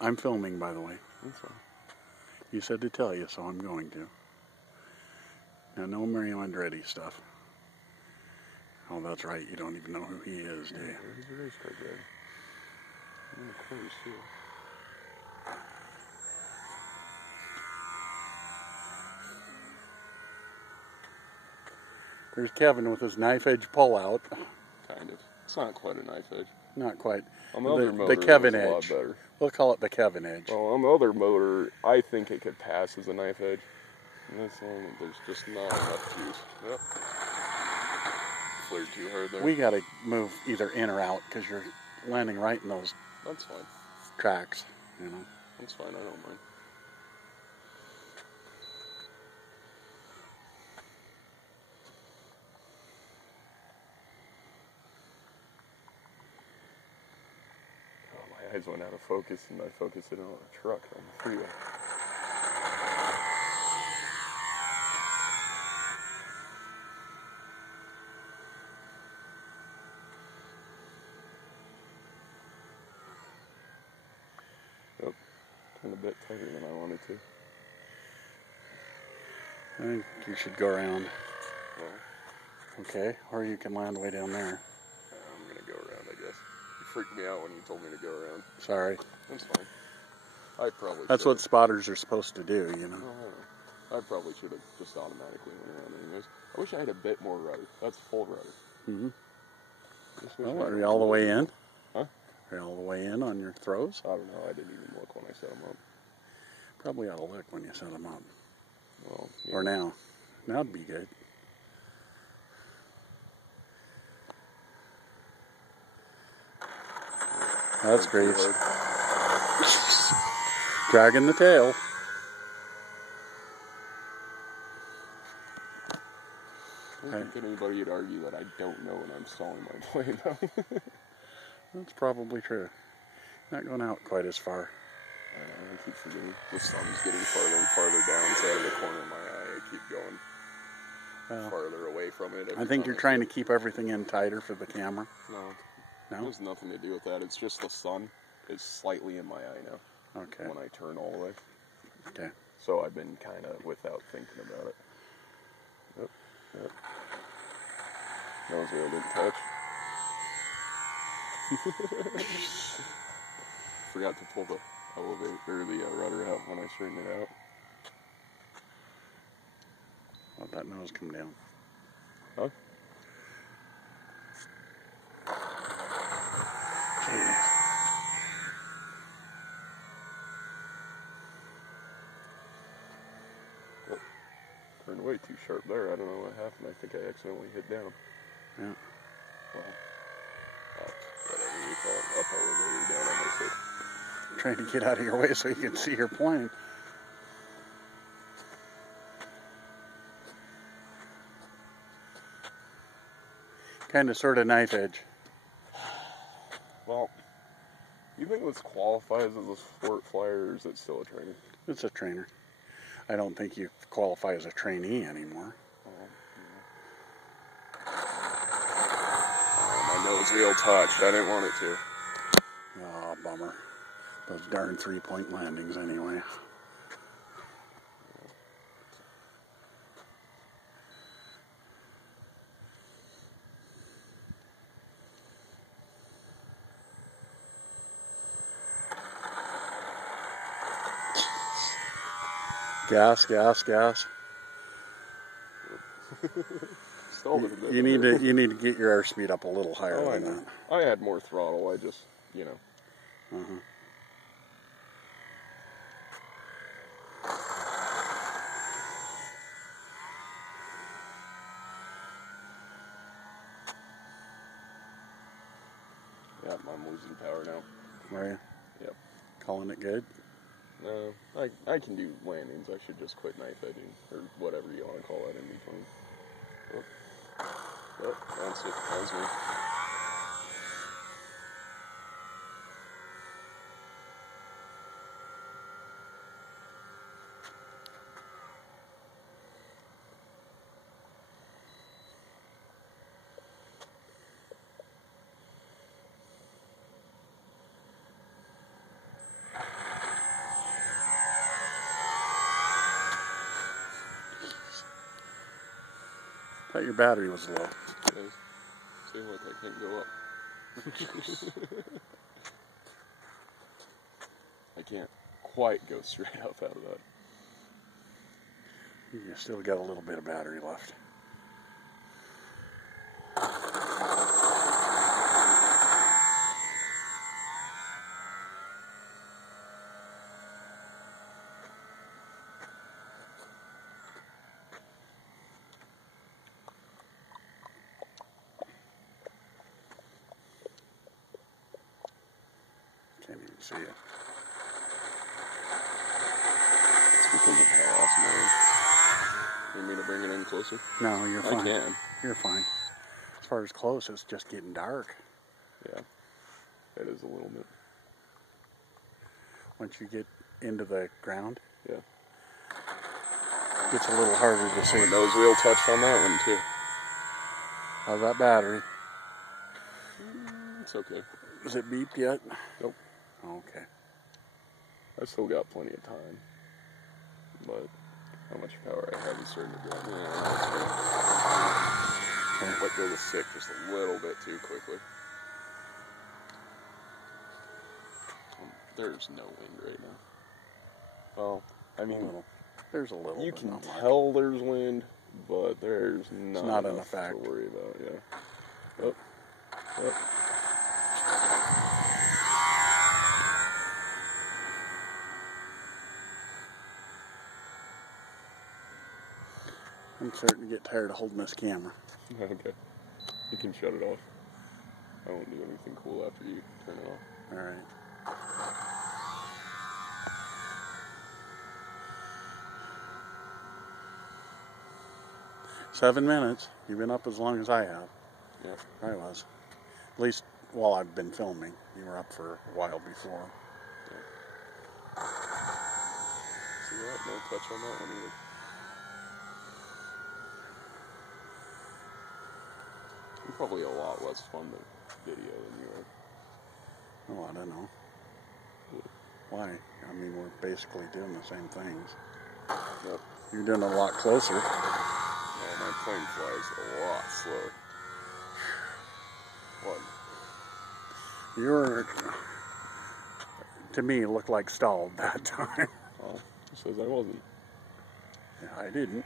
I'm filming, by the way. That's fine. You said to tell you, so I'm going to. Now, no Mario Andretti stuff. Oh, that's right. You don't even know who he is, do you? He's a race car driver. And of course, too. There's Kevin with his knife edge pullout. Kind of. It's not quite a knife edge. Not quite. On the other motor, the Kevin it was a lot edge. better. We'll call it the Kevin edge. Well, on the other motor, I think it could pass as a knife edge. And this one, there's just not enough juice. Yep. Flared too hard there. We got to move either in or out because you're landing right in those That's fine. tracks, you know. That's fine. I don't mind. My eyes went out of focus and I focused it on a truck on the freeway. Yep, turned a bit tighter than I wanted to. I think you should go around. Well, Okay, or you can land way down there. I'm gonna go around, I guess. You freaked me out when you told me to go around. Sorry. That's fine. I probably That's should've. what spotters are supposed to do, you know. Oh, I don't know. I probably should have just automatically went around anyways. I wish I had a bit more rudder. That's full rudder. Mm-hmm. Just wish Well, I had are a you all the little way bit in? Huh? Are you all the way in on your throws? I don't know. I didn't even look when I set them up. Probably ought to look when you set them up. Well, yeah. Or now. Now'd be good. That's great. Dragging the tail. I don't think anybody would argue that I don't know when I'm stalling my plane, though. That's probably true. Not going out quite as far. I keep forgetting. The sun's getting farther and farther down, so out of the corner of my eye, I keep going farther away from it. I think you're trying to keep everything in tighter for the camera. No. No? There's nothing to do with that. It's just the sun is slightly in my eye now. Okay. When I turn all the way. Okay. So I've been kind of without thinking about it. Yep. Yep. Nose wheel didn't touch. Forgot to pull the elevator or the rudder out when I straightened it out. Let that nose come down. Huh? Okay. Oh, turned way too sharp there. I don't know what happened. I think I accidentally hit down. Yeah. Well, whatever you call it. Up elevator, down elevator. Trying to get out of your way so you can see your plane. Kind of sort of knife edge. Well, you think this qualifies as a sport flyer, or is it still a trainer? It's a trainer. I don't think you qualify as a trainee anymore. My nose wheel touched. I didn't want it to. Oh, bummer. Those darn three-point landings anyway. Gas, gas, gas. Stalled it a bit. You need to get your airspeed up a little higher Oh, I than know. that. I had more throttle. I just, you know. Uh-huh. Yeah, I'm losing power now. Are you? Yep. Calling it good? No, I can do landings. I should just quit knife edging, or whatever you want to call it in between. Oh, that's it. That's me. thought your battery was low. It is. See, look, I can't go up. I can't quite go straight up out of that. You still got a little bit of battery left. Can't even see it. It's because of how awesome it is. You want me to bring it in closer? No, you're fine. I can. You're fine. As far as close, it's just getting dark. Yeah, it is a little bit. Once you get into the ground, yeah, it gets a little harder to see. The nose wheel touched on that one too. How's that battery? It's okay. Is it beeped yet? Nope. Okay. I've still got plenty of time, but how much power I have is starting to drop. Yeah, let go the stick just a little bit too quickly. There's no wind right now. Well, I mean, there's a little. You but can not much. tell there's wind, but there's not an enough effect to worry about. Yeah. Oh. Oh. I'm starting to get tired of holding this camera. Okay. You can shut it off. I won't do anything cool after you turn it off. Alright. 7 minutes. You've been up as long as I have. Yeah. I was. At least while I've been filming. You were up for a while before. Yeah. See that? No touch on that one either. You're probably a lot less fun to video than you are. Oh, I don't know. Why? I mean, we're basically doing the same things. Yep. You're doing it a lot closer. Well, my plane flies a lot slower. What? You're, to me, looked like stalled that time. Oh, who says I wasn't? Yeah, I didn't.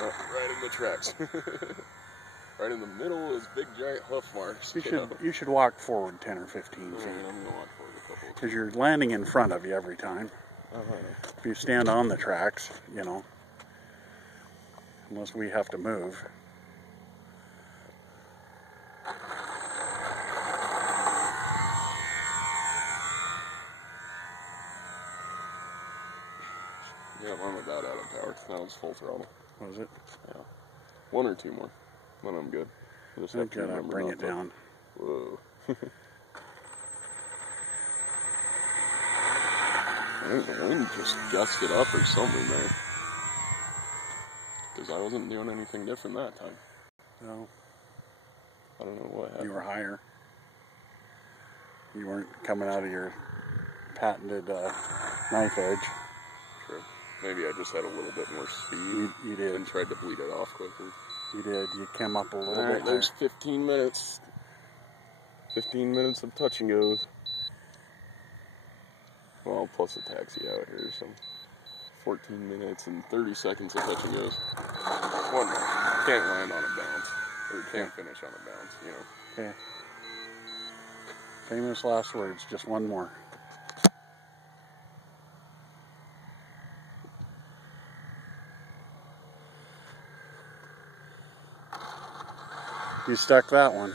Oh, right in the tracks. Right in the middle is big giant hoof marks. You should walk forward 10 or 15 feet. I'm going to walk forward a couple of Because you're landing in front of you every time. If you stand on the tracks, you know, unless we have to move. Yeah, I'm about out of power. That was full throttle. Was it? Yeah. 1 or 2 more. Then I'm good. I just have to remember bring it down. Whoa. I think the wind just gusted up or something there. Because I wasn't doing anything different that time. No. I don't know what happened. You were higher. You weren't coming out of your patented knife edge. True. Maybe I just had a little bit more speed. You did. And tried to bleed it off quicker. You did. You came up a little bit higher. There's 15 minutes. 15 minutes of touch and goes. Well, plus a taxi out here, so 14 minutes and 30 seconds of touch and goes. One more. Can't land on a bounce. Or can't finish on a bounce, you know. Okay. Famous last words. Just one more. You stuck that one.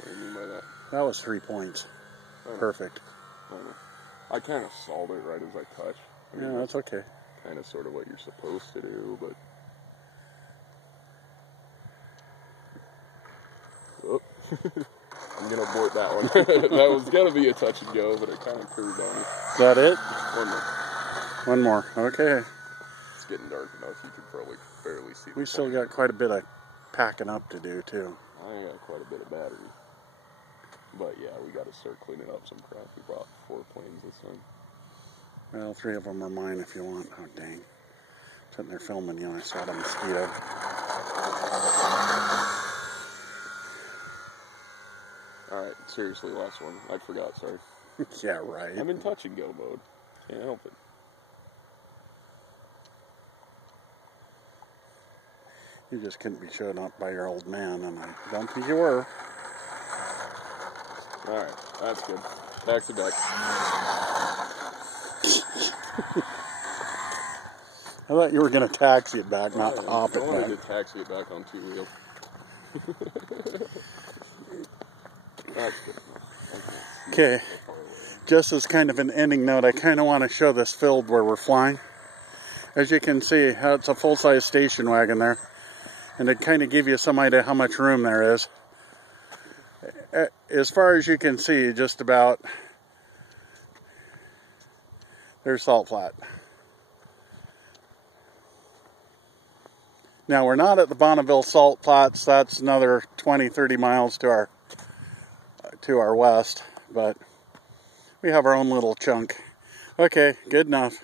What do you mean by that? That was 3 points. Perfect. I kind of stalled it right as I touched. I mean, yeah, that's okay. Kind of sort of what you're supposed to do, but... Oh. I'm going to abort that one. That was going to be a touch and go, but it kind of curved on me. Is that it? One more. One more. Okay. It's getting dark enough you could probably barely see. We still got quite a bit of packing up to do, too. I got quite a bit of battery. But yeah, we got to start cleaning up some crap. We brought 4 planes this time. Well, 3 of them are mine if you want. Oh, dang. Sitting there filming you and I saw the mosquito. Alright, seriously, last one. I forgot, sorry. Yeah, right. I'm in touch and go mode. Can't help it. You just couldn't be shown up by your old man, and I don't think you were. Alright, that's good. Taxi back. I thought you were going to taxi it back, not hop it I wanted back. to taxi it back on 2 wheels. That's good. Okay, just as kind of an ending note, I kind of want to show this field where we're flying. As you can see, it's a full-size station wagon there, and to kind of give you some idea how much room there is. As far as you can see, just about, there's Salt Flat. Now, we're not at the Bonneville Salt Flats. That's another 20-30 miles to our west, but we have our own little chunk. Okay, good enough.